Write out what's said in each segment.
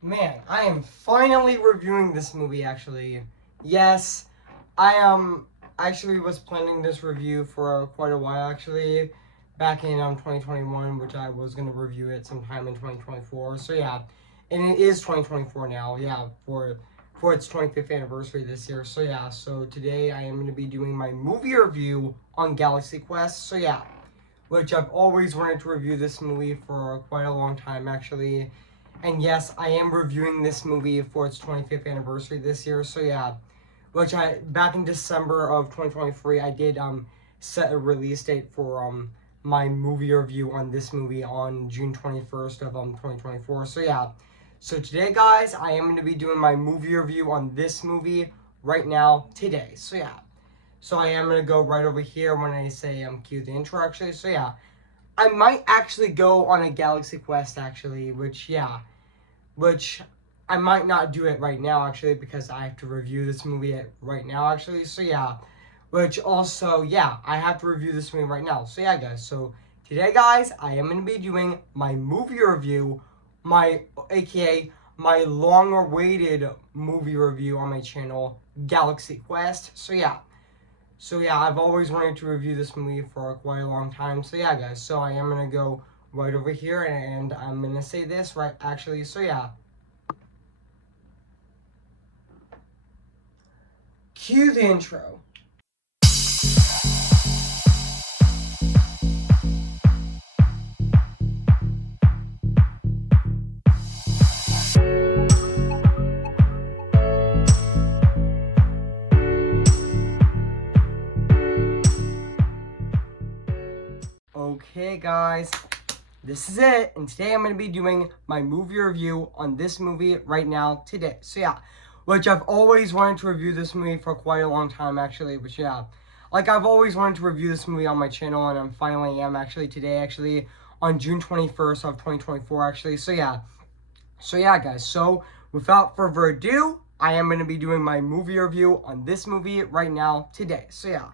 Man, I am finally reviewing this movie, actually. Yes, I actually was planning this review for quite a while, actually. Back in 2021, which I was going to review it sometime in 2024. So, yeah. And it is 2024 now, yeah, for its 25th anniversary this year. So, yeah. So, today I am going to be doing my movie review on Galaxy Quest. So, yeah. Which I've always wanted to review this movie for quite a long time, actually. And yes, I am reviewing this movie for its 25th anniversary this year. So yeah, which I back in December of 2023, I did set a release date for my movie review on this movie on June 21st of 2024. So yeah. So today, guys, I am going to be doing my movie review on this movie right now today. So yeah. So I am going to go right over here when I say cue the intro, actually. So yeah. I might actually go on a Galaxy Quest, actually, which I might not do it right now, actually, because I have to review this movie right now, actually. So yeah, which also, yeah, I have to review this movie right now. So yeah, guys. So today, guys, I am gonna be doing my movie review, my AKA my long-awaited movie review on my channel, Galaxy Quest. So yeah. So yeah, I've always wanted to review this movie for quite a long time. So yeah, guys. So I am gonna go right over here, and I'm gonna say this right, actually. So yeah. Cue the intro. Okay, guys, this is it. And today I'm going to be doing my movie review on this movie right now, today. So, yeah, which I've always wanted to review this movie for quite a long time, actually. But, yeah, like I've always wanted to review this movie on my channel, and I finally am, actually, today, actually, on June 21st of 2024, actually. So, yeah. So, yeah, guys. So, without further ado, I am going to be doing my movie review on this movie right now, today. So, yeah,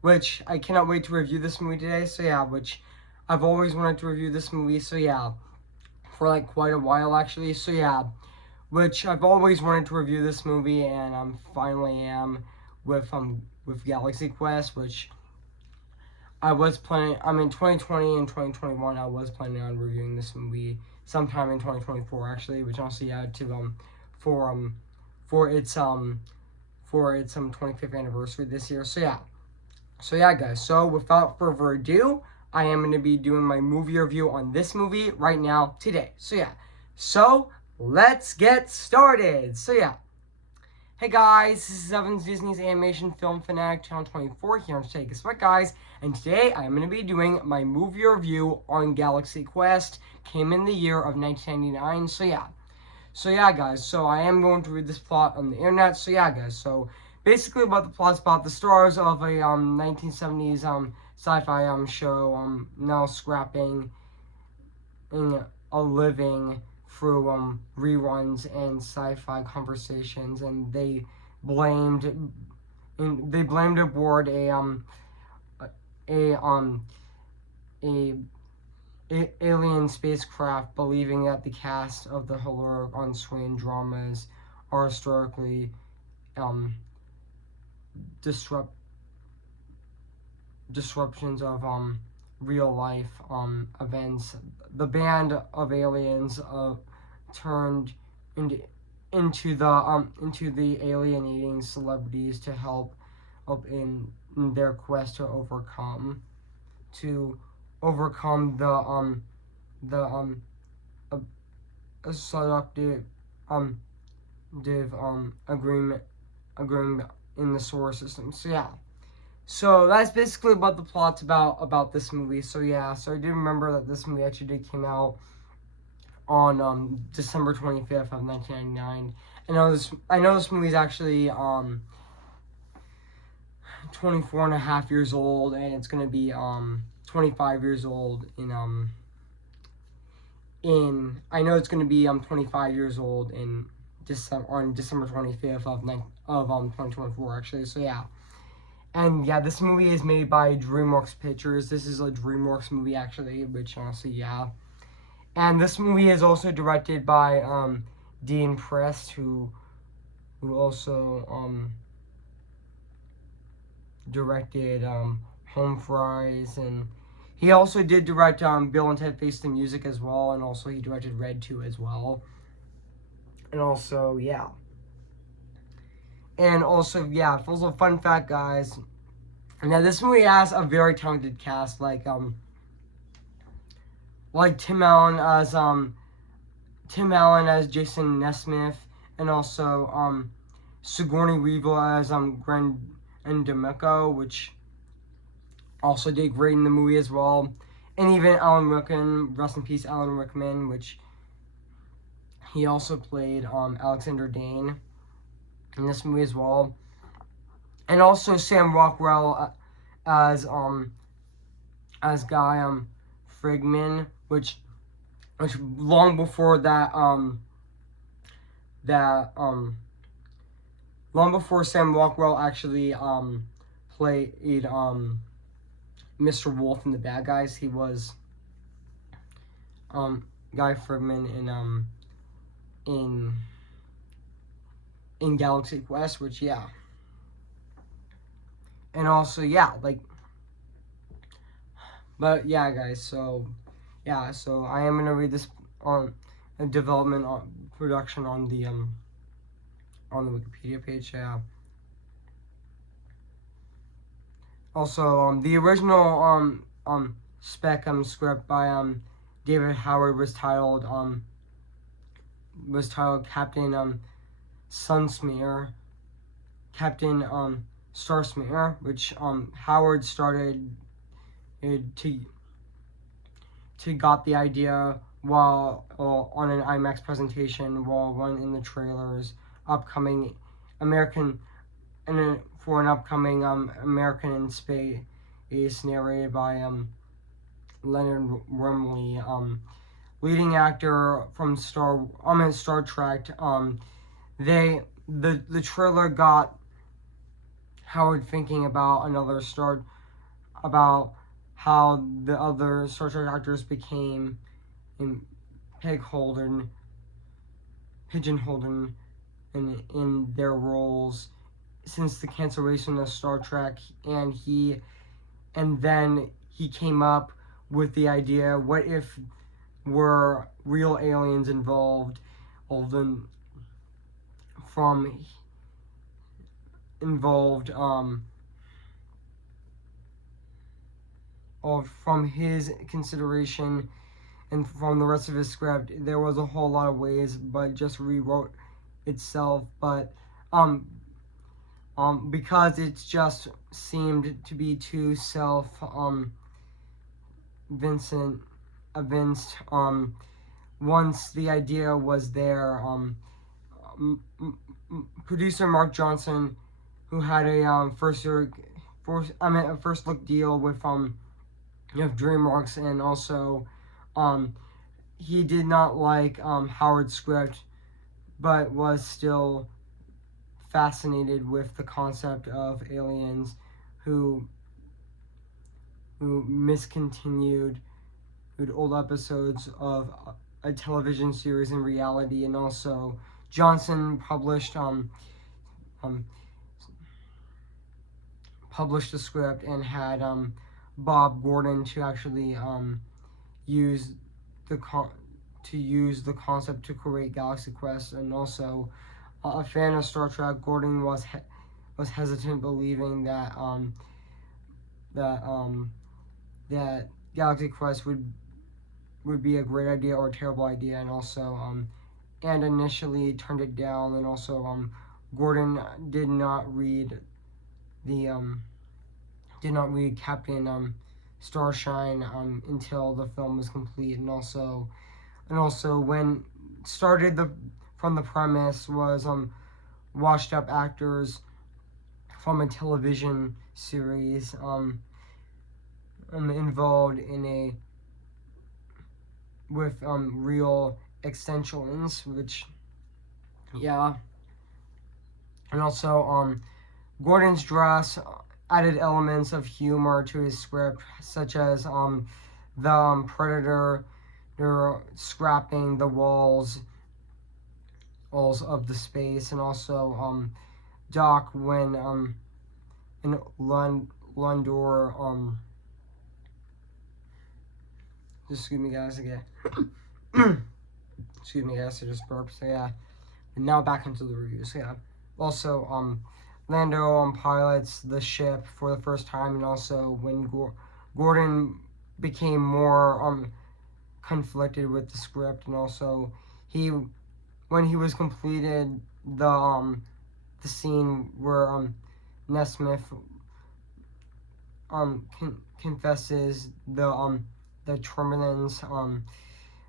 which I cannot wait to review this movie today. So yeah, which I've always wanted to review this movie. So yeah, for like quite a while, actually. So yeah, which I've always wanted to review this movie, and I'm finally am with Galaxy Quest, which I was planning. I mean, 2020 and 2021, I was planning on reviewing this movie sometime in 2024, actually, which also yeah to for um for its 25th anniversary this year. So yeah. So yeah, guys, so without further ado, I am going to be doing my movie review on this movie right now, today. So yeah, so let's get started. So yeah, hey guys, this is Evan's Disney's Animation Film Fanatic Channel 24 here on Take Guess What, guys, and today I'm going to be doing my movie review on Galaxy Quest, came in the year of 1999, so yeah. So yeah, guys, so I am going to read this plot on the internet. So yeah, guys, so basically what the plot's about, the stars of a 1970s sci-fi show now scrapping in a living through reruns and sci-fi conversations, and blamed they blamed aboard a a alien spacecraft, believing that the cast of the heroic on-screen dramas are historically disruptions of real life events. The band of aliens turned into the alienating celebrities to help in their quest to overcome a seductive agreement in the solar system. So yeah. So that's basically what the plot's about this movie. So yeah, so I do remember that this movie actually did came out on December 25th of 1999. I know this movie is actually 24 and a half years old, and it's going to be 25 years old in I know it's going to be 25 years old in December 25th of 2024, actually. So yeah. And yeah, this movie is made by DreamWorks Pictures. This is a DreamWorks movie, actually, which honestly, yeah. And this movie is also directed by Dean Prest, who also directed Home Fries, and he also did direct Bill and Ted Face the Music as well, and also he directed Red 2 as well. And also, yeah. And also, yeah, also fun fact, guys. Now this movie has a very talented cast, like Tim Allen as Jason Nesmith, and also Sigourney Weaver as Gwen and D'Amico, which also did great in the movie as well. And even Alan Rickman, rest in peace, Alan Rickman, which he also played Alexander Dane in this movie as well. And also Sam Rockwell as Guy Frigman, which long before that long before Sam Rockwell actually played Mr. Wolf in The Bad Guys, he was Guy Frigman in Galaxy Quest, which yeah. And also yeah, but yeah, guys, so yeah, so I am gonna read this on development on production on the Wikipedia page. Yeah. Also, the original spec script by David Howard was titled Captain Sunsmear, Captain Starsmear, which Howard started to got the idea while on an IMAX presentation while one in the trailers upcoming American for an upcoming American in Space narrated by Leonard Rumley, leading actor from Star Trek. The trailer got Howard thinking about about how the other Star Trek actors became pigeonholed in their roles since the cancellation of Star Trek, and then he came up with the idea: what if were real aliens involved, all of them from his consideration and from the rest of his script, there was a whole lot of ways, but just rewrote itself. But because it just seemed to be too evinced, once the idea was there, producer Mark Johnson, who had a first look deal with DreamWorks, and also he did not like Howard's script, but was still fascinated with the concept of aliens who miscontinued old episodes of a television series in reality. And also Johnson published the script and had Bob Gordon to actually use the concept to create Galaxy Quest. And also a fan of Star Trek, Gordon was hesitant, believing that that Galaxy Quest would be a great idea or a terrible idea, and also and initially turned it down. And also Gordon did not read Captain Starshine until the film was complete. And also when started from the premise was washed up actors from a television series involved in with real extensions, which yeah. And also Gordon's dress added elements of humor to his script, such as the Predator, they're scrapping the walls also of the space, and also Doc when in Londor just excuse me guys again. Excuse me guys, I just burped. So yeah. And now back into the review. So yeah. Also Lando pilots the ship for the first time, and also when Gordon became more conflicted with the script, and also when he was completed the scene where Nesmith confesses the turbulence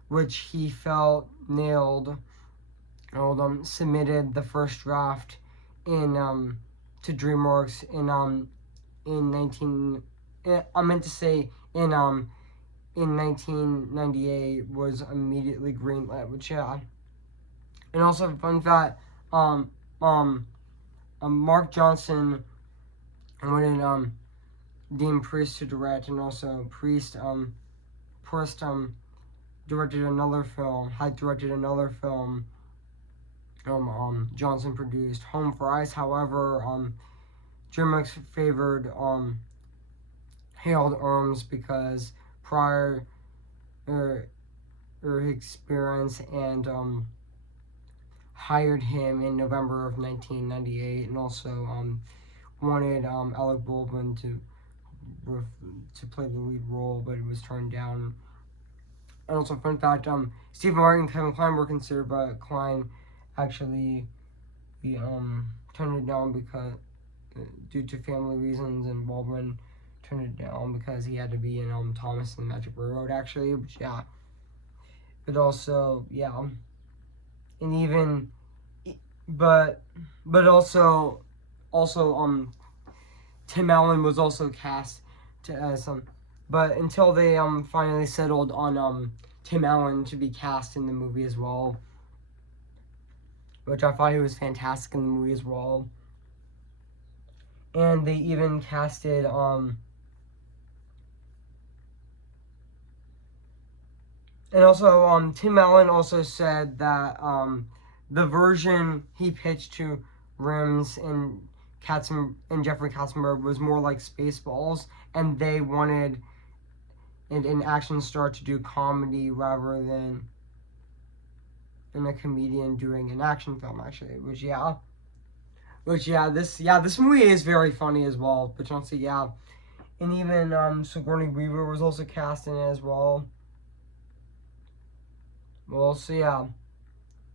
which he felt nailed, submitted the first draft in to DreamWorks in 1998, was immediately greenlit, which yeah. And also fun fact, Mark Johnson wanted Dean Priest to direct, and also Priest directed another film, Johnson produced, Home for Ice. However, DreamWorks favored Harold Orms because prior experience, and hired him in November of 1998, and also wanted Alec Baldwin to play the lead role, but it was turned down. And also, fun fact, Steve Martin and Kevin Kline were considered, but Kline actually turned it down because due to family reasons, and Baldwin turned it down because he had to be in Thomas and the Magic Railroad, actually, which yeah. But also, yeah, and even, but also Tim Allen was also cast as but until they finally settled on Tim Allen to be cast in the movie as well, which I thought he was fantastic in the movie as well. And they even casted and also Tim Allen also said that the version he pitched to Rims and Jeffrey Katzenberg was more like Spaceballs, and they wanted an action star to do comedy rather than a comedian doing an action film, actually. This movie is very funny as well. But honestly, yeah, and even Sigourney Weaver was also cast in it as well. Well, so yeah,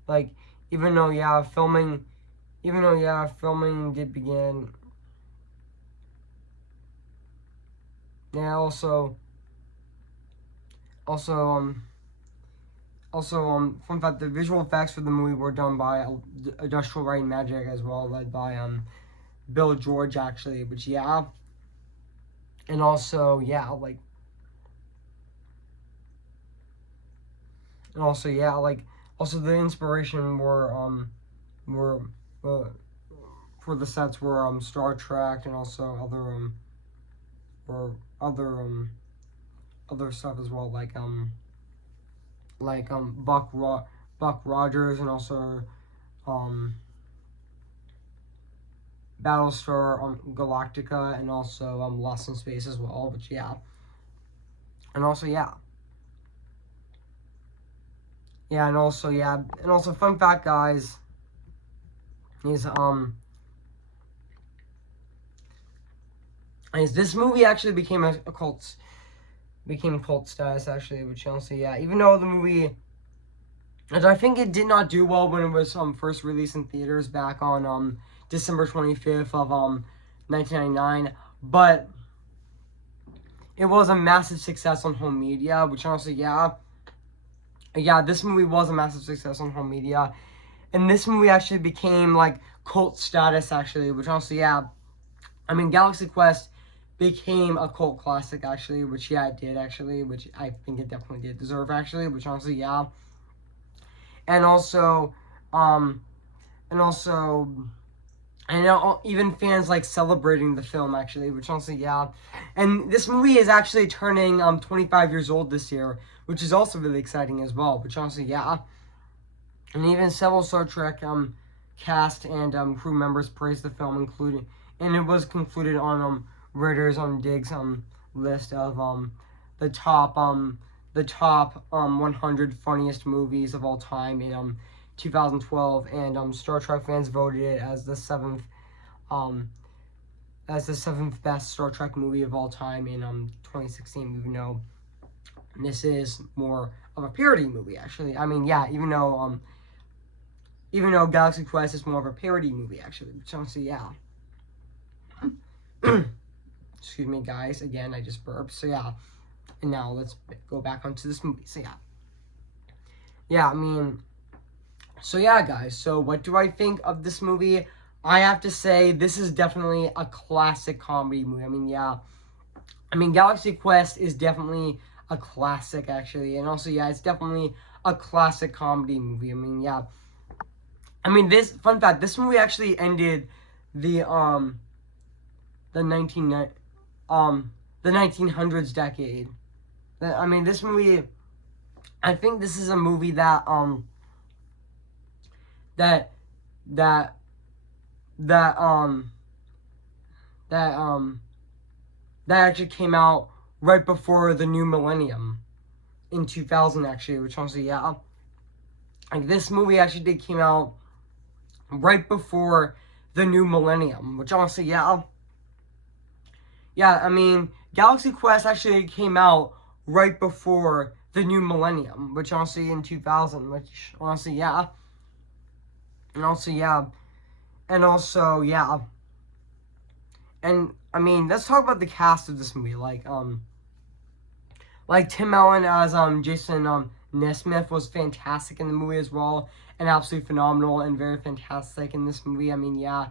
like even though filming did begin. Yeah, also fun fact, the visual effects for the movie were done by Industrial Light and Magic as well, led by Bill George, actually, which yeah. And also the inspiration were for the sets were Star Trek, and also other stuff as well, like Buck Rogers, and also Battlestar Galactica, and also Lost in Space as well, which yeah. And also and also fun fact, guys, is this movie actually became cult status, actually, which also even though the movie, and I think it did not do well when it was first released in theaters back on December 25th of 1999, but it was a massive success on home media, which honestly this movie was a massive success on home media, and this movie actually became like cult status, actually, which honestly I mean, Galaxy Quest became a cult classic, actually, which it did, actually, which I think it definitely did deserve, actually, which honestly and also I know even fans like celebrating the film, actually, which honestly and this movie is actually turning 25 years old this year, which is also really exciting as well, which honestly And even several Star Trek cast and crew members praised the film, including, and it was concluded on Reuters on Diggs list of the top 100 funniest movies of all time in 2012, and Star Trek fans voted it um as the seventh best Star Trek movie of all time in 2016. Even though this is more of a parody movie, actually. I mean, yeah, even though Galaxy Quest is more of a parody movie, actually. So yeah. Excuse me, guys. Again, I just burped. So yeah. And now let's go back onto this movie. So yeah. Yeah, I mean, so yeah, guys. So what do I think of this movie? I have to say this is definitely a classic comedy movie. I mean, yeah. I mean, Galaxy Quest is definitely a classic, actually. And also, yeah, it's definitely a classic comedy movie. I mean, yeah. I mean, this fun fact, this movie actually ended the the 1900s decade. I mean, this movie, I think this is a movie that that that that that that actually came out right before the new millennium in 2000, actually, which honestly, yeah, like this movie actually did came out right before the new millennium, which honestly, yeah, I mean, Galaxy Quest actually came out right before the new millennium, which honestly in 2000, which honestly, yeah, and also, yeah, and also, yeah, and I mean, let's talk about the cast of this movie, like Tim Allen as Jason Nesmith was fantastic in the movie as well, and absolutely phenomenal and very fantastic in this movie. I mean, yeah,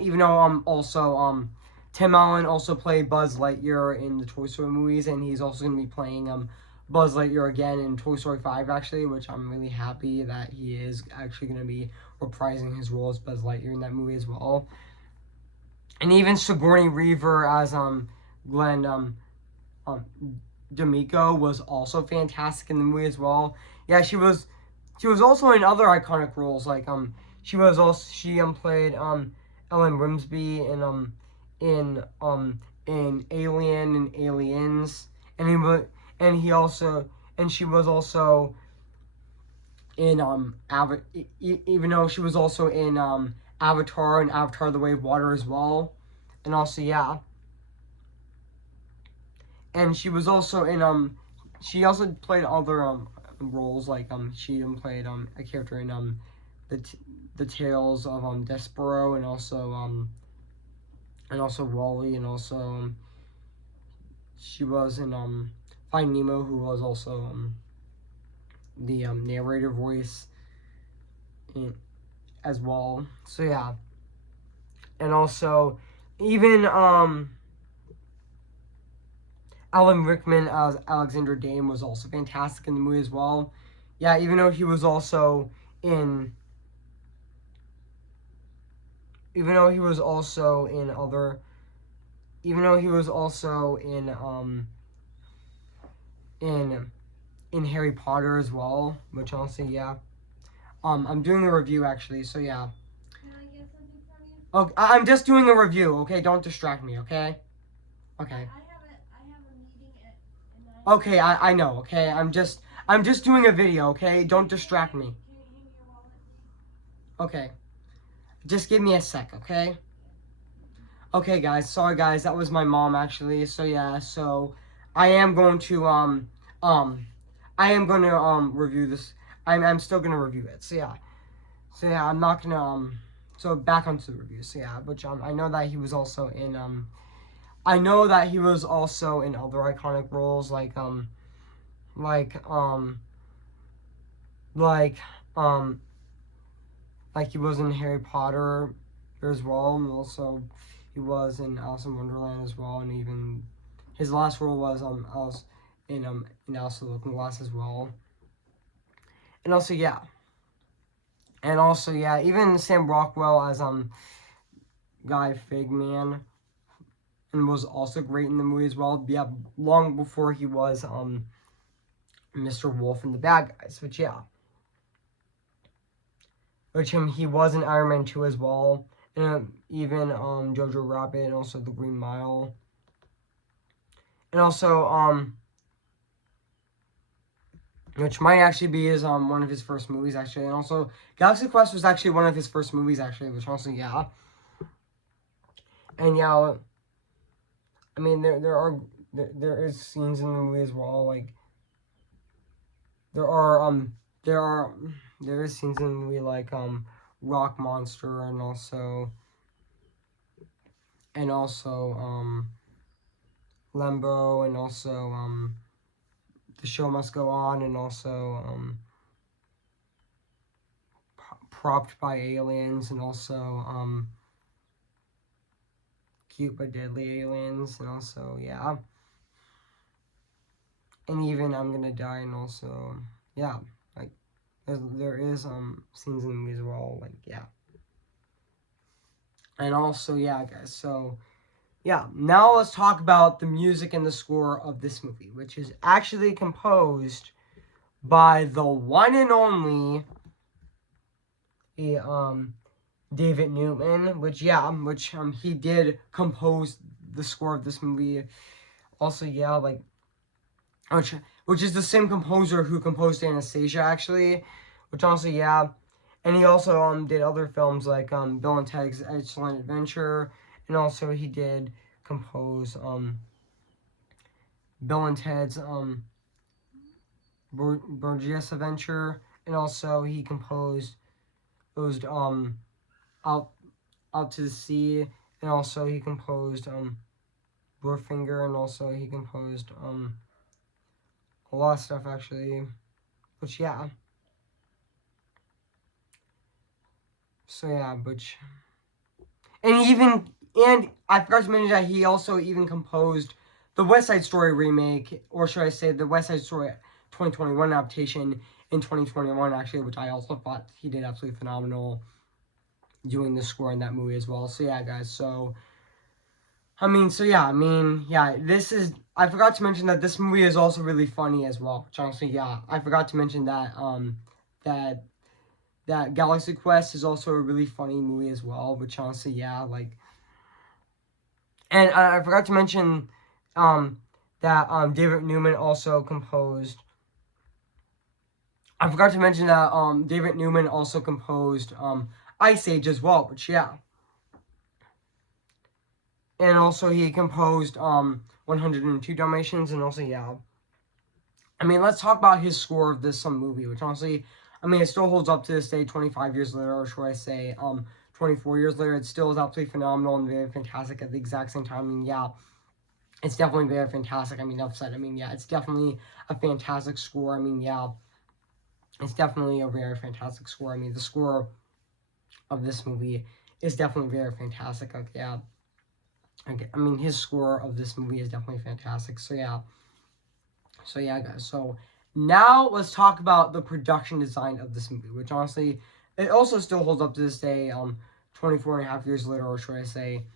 even though also Tim Allen also played Buzz Lightyear in the Toy Story movies, and he's also going to be playing Buzz Lightyear again in Toy Story 5, actually, which I'm really happy that he is actually going to be reprising his role as Buzz Lightyear in that movie as well. And even Sigourney Weaver as Glenn um D'Amico was also fantastic in the movie as well. Yeah, she was also in other iconic roles, like she played Ellen Grimsby in Alien and Aliens, and he also and she was also in even though she was also in Avatar and Avatar: The Way of Water as well, and also, yeah, and she was also in she also played other roles, like she played a character in the the Tales of Despero, and also Wally, and also she was in Finding Nemo, who was also the narrator voice in, as well. So yeah, and also even Alan Rickman as Alexander Dane was also fantastic in the movie as well. Yeah, even though he was also in, even though he was also in other, even though he was also in in Harry Potter as well, which honestly, yeah. I'm doing a review, actually, so yeah. Can I get something from you? Oh, I'm just doing a review, okay? Don't distract me, okay? Okay. I have a meeting at 9. Okay, I know, okay? I'm just doing a video, okay? Don't distract me. Can you hand me your wallet, please? Okay. Just give me a sec, okay? Okay, guys. Sorry, guys. That was my mom, actually. So yeah. So I am going to um I am going to review this. I'm still gonna review it. So yeah. So yeah. I'm not gonna So back onto the review. So yeah. Which I know that he was also in I know that he was also in other iconic roles, like like um like he was in Harry Potter as well, and also he was in Alice in Wonderland as well, and even his last role was Alice in Alice in the Looking Glass as well, and also, yeah, even Sam Rockwell as Guy Figman, and was also great in the movie as well. Yeah, long before he was Mr. Wolf and the Bad Guys, which, yeah. which he was in Iron Man 2 as well, and even Jojo Rabbit, and also The Green Mile, and also which might actually be his one of his first movies actually, and also Galaxy Quest was actually one of his first movies actually, which also yeah, and yeah, I mean there is scenes in the movie as well, like there is scenes in the movie like Rock Monster, and also Lembo, and also The Show Must Go On, and also Propped by Aliens, and also Cute but Deadly Aliens, and also yeah, and even I'm Gonna Die, and also yeah, like there is scenes in the movie as well, like yeah, and also yeah, guys, so yeah, now let's talk about the music and the score of this movie, which is actually composed by the one and only David Newman, which he did compose the score of this movie. Also, yeah, like which is the same composer who composed Anastasia actually, which also yeah, and he also did other films like Bill and Ted's Excellent Adventure, and also he did compose Bill and Ted's Borgias Adventure, and also he composed Out Out to the Sea, and also he composed Bluefinger, and also he composed a lot of stuff actually, which yeah. So yeah, which and I forgot to mention that he also even composed the West Side Story remake, or should I say the West Side Story 2021 adaptation in 2021 actually, which I also thought he did absolutely phenomenal doing the score in that movie as well. So yeah, guys. So this is. I forgot to mention that this movie is also really funny as well. Which honestly, yeah, I forgot to mention that that that Galaxy Quest is also a really funny movie as well. Which honestly, yeah, like, and I forgot to mention that David Newman also composed. I forgot to mention that David Newman also composed Ice Age as well. Which yeah. And also he composed 102 Dalmatians, and also yeah. I mean, let's talk about his score of this movie, which honestly, I mean, it still holds up to this day, 25 years later, or should I say, 24 years later. It still is absolutely phenomenal and very fantastic at the exact same time. I mean, yeah, it's definitely very fantastic. I mean, upset. I mean, yeah, it's definitely a fantastic score. I mean, yeah, it's definitely a very fantastic score. I mean, the score of this movie is definitely very fantastic. Like, yeah. Okay, I mean, his score of this movie is definitely fantastic. So yeah. So yeah, guys. So now let's talk about the production design of this movie, which honestly, it also still holds up to this day, 24 and a half years later, or should I say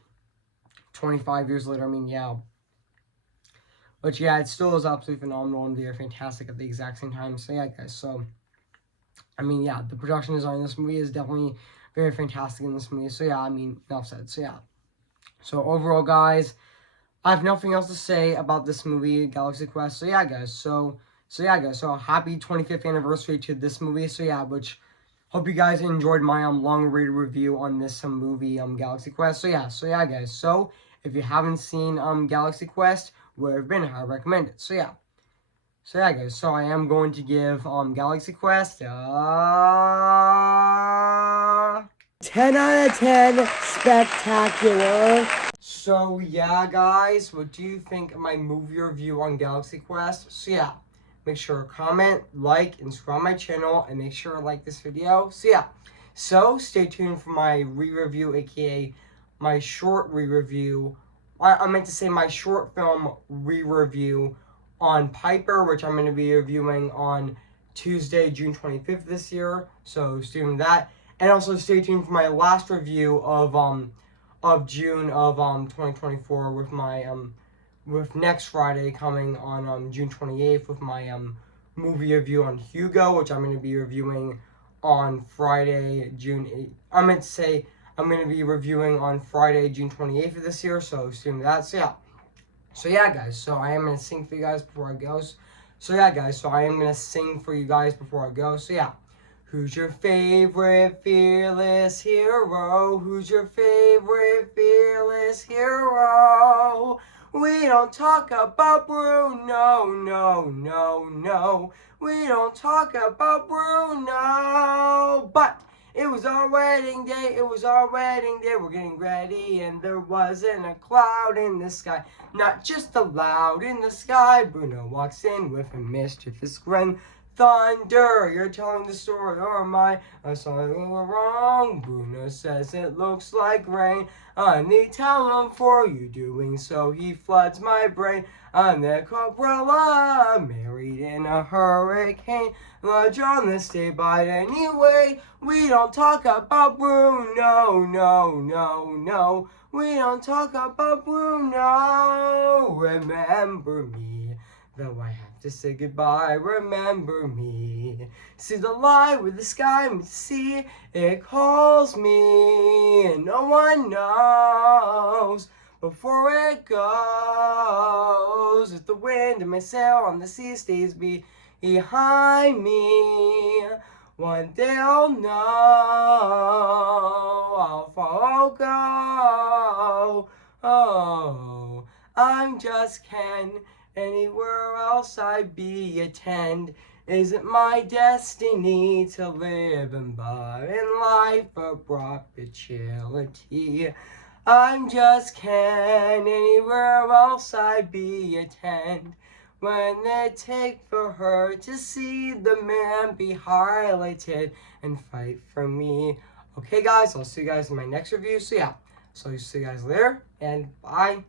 25 years later. I mean, yeah. But yeah, it still is absolutely phenomenal and very fantastic at the exact same time. So yeah, guys. So, I mean, yeah, the production design of this movie is definitely very fantastic in this movie. So yeah, I mean, enough said. So yeah. So overall, guys, I have nothing else to say about this movie, Galaxy Quest. So yeah, guys. So happy 25th anniversary to this movie. So yeah, which hope you guys enjoyed my long-awaited review on this movie, Galaxy Quest. So yeah, guys. So if you haven't seen Galaxy Quest, where have been, I recommend it. So yeah. So yeah, guys. So I am going to give Galaxy Quest 10 out of 10 spectacular. So yeah, guys, what do you think of my movie review on Galaxy Quest? So yeah, make sure to comment, like, and subscribe my channel, and make sure to like this video. So yeah, so stay tuned for my re-review, aka my short re-review. I meant to say my short film re-review on Piper, which I'm going to be reviewing on Tuesday, June 25th this year. So stay tuned for that. And also stay tuned for my last review of June of 2024 with my with next Friday coming on June 28th with my movie review on Hugo, which I'm going to be reviewing on Friday, June 8th. I meant to say I'm going to be reviewing on Friday, June 28th of this year, so assume that. So yeah, guys, so I am going to sing for you guys before I go. So yeah, guys, so I am going to sing for you guys before I go. So yeah. Who's your favorite fearless hero? Who's your favorite fearless hero? We don't talk about Bruno, no, no, no. We don't talk about Bruno. But it was our wedding day, it was our wedding day. We're getting ready and there wasn't a cloud in the sky. Not just a cloud in the sky. Bruno walks in with a mischievous grin. Thunder, you're telling the story, or am I something wrong? Bruno says it looks like rain. Honey, tell him for you doing so. He floods my brain. I'm the umbrella, married in a hurricane. Lodge on the stay, but anyway, we don't talk about Bruno, no, no, no. We don't talk about Bruno. Remember me. Though I have to say goodbye, remember me. See the light with the sky meets the sea. It calls me, and no one knows before it goes. If the wind in my sail on the sea stays behind me, one day I'll know I'll follow go. Oh, I'm just Ken. Anywhere else I'd be attend. Isn't my destiny to live and by in life of perpetuity? I'm just Ken. Anywhere else I'd be attend. When they take for her to see the man be highlighted and fight for me. Okay, guys, I'll see you guys in my next review. So yeah, so see you guys later, and bye.